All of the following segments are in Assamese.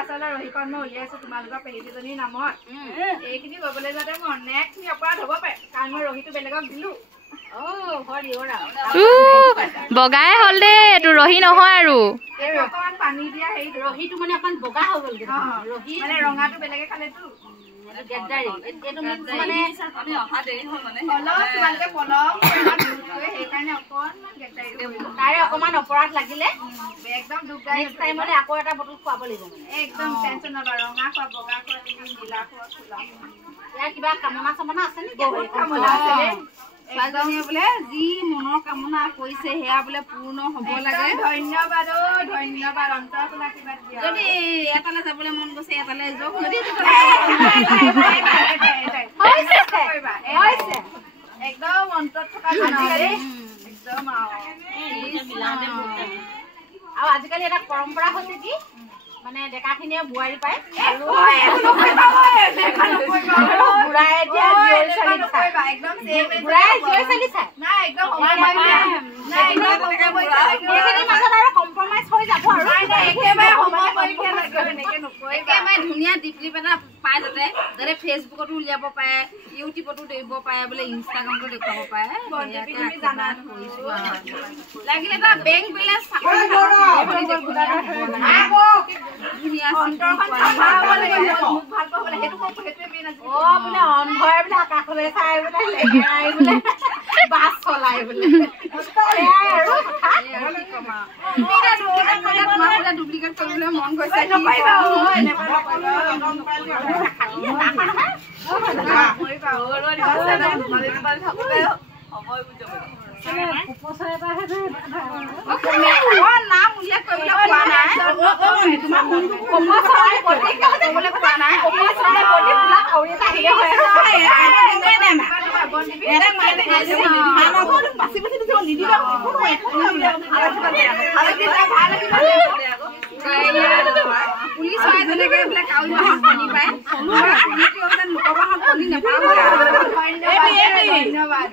চাউলৰ ৰহিখন মই উলিয়াইছো তোমালোকৰ পেহীজনীৰ নামত এইখিনি ক'বলৈ যাতে মই অনেকখিনি অপৰাধ হ'ব পাৰে কাৰণ মই ৰহিটো বেলেগক দিলো বগাই হ'ল দে এইটো ৰহি নহয় আৰু অকমান পানী দিয়া হেৰি ৰহিটো মানে অকমান বগা হৈ গ'ল ৰহি মানে ৰঙাটো বেলেগে খালেতো অকমান অপৰাধ লাগিলে একদম আকৌ এটা বটল খুৱাব লাগিব একদম টেনচন নলবা ৰঙা খোৱা বগা খোৱা নীলা খোৱা ইয়াৰ কিবা কামনা চামনা আছে নেকি কামনা আছে ছোৱালীজনীয়ে বোলে যি মনৰ কামনা কৰিছে সেয়া বোলে পূৰ্ণ হ'ব লাগে ধন্যবাদ ধন্যবাদ অন্তৰ খোলা কিবা দিয়া যদি এটালে যাবলৈ মন গৈছে এটালে যাওক যদি একদম অন্তৰত থকা একদম আৰু আজিকালি এটা পৰম্পৰা হৈছে কি মানে ডেকাখিনিয়ে বোৱাৰী পায় ধুনীয়া ডিপলিপ এটা পায় যাতে যাতে ফেচবুকতো উলিয়াব পাৰে ইউটিউবতো দিব পাৰে বোলে ইনষ্টাগ্ৰামতো দেখুৱাব পাৰে লাগিলে এটা বেংক বেলেঞ্চ বাছ চলাই বোলে ডুপ্লিকেট কৰিবলৈ মন গৈছে নাম উল্লেখ কৰিবলৈ পোৱা নাই পুলিচ যেনেকে এইবিলাক কাউৰী বাহত পানী পায় লোকবাহত পানী নাপাব ধন্যবাদ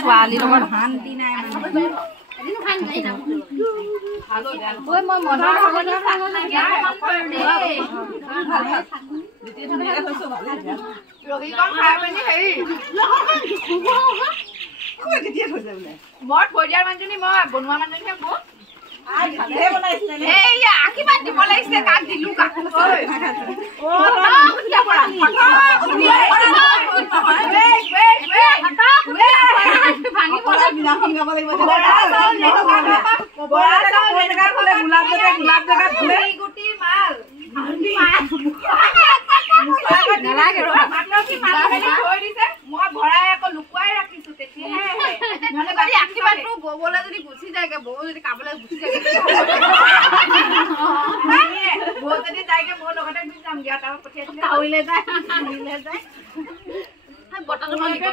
ছোৱালী লগত শান্তি নাই মই থৈ দিয়াৰ মানুহজনী মই বনোৱা মানুহজনী বহুত আশীৰ্বাদ দিব লাগিছে কাক দিলো কাক মই ভৰাই আকৌ লুকুৱাই ৰাখিছো তেতিয়াহে ববলে যদি গুচি যায়গে বৌ যদি কাবলে গুচি যায়গে বৌ যদি যায়গে বৌ লগতে গুচি যাম গিয়া তাৰ পঠিয়াই দিলে কাউলে যায় বটাটো মই নিব